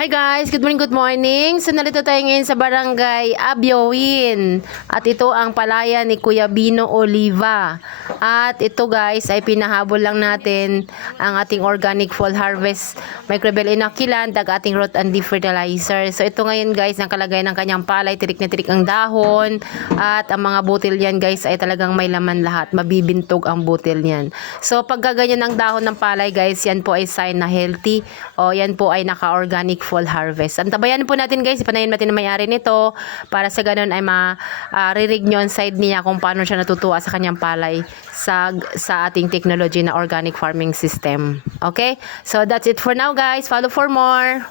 Hi guys, good morning, good morning. So narito tayo ngayon sa barangay Abiowin. At ito ang palaya ni Kuya Bino Oliva. At ito guys ay pinahabol lang natin ang ating organic fall harvest microbial inoculant ag ating root and deep fertilizer. So ito ngayon guys ang kalagayan ng kanyang palay, tirik na tirik ang dahon at ang mga butil yan guys ay talagang may laman lahat. Mabibintog ang butil niyan. So pag ganyan ang dahon ng palay guys, yan po ay sign na healthy o yan po ay naka-organic fall harvest. Antabayan po natin guys, ipanayin natin ang may-ari nito para sa ganun ay ma-ririg nyo ang side niya kung paano siya natutuwa sa kanyang palay sa ating technology na organic farming system. Okay? So that's it for now guys. Follow for more.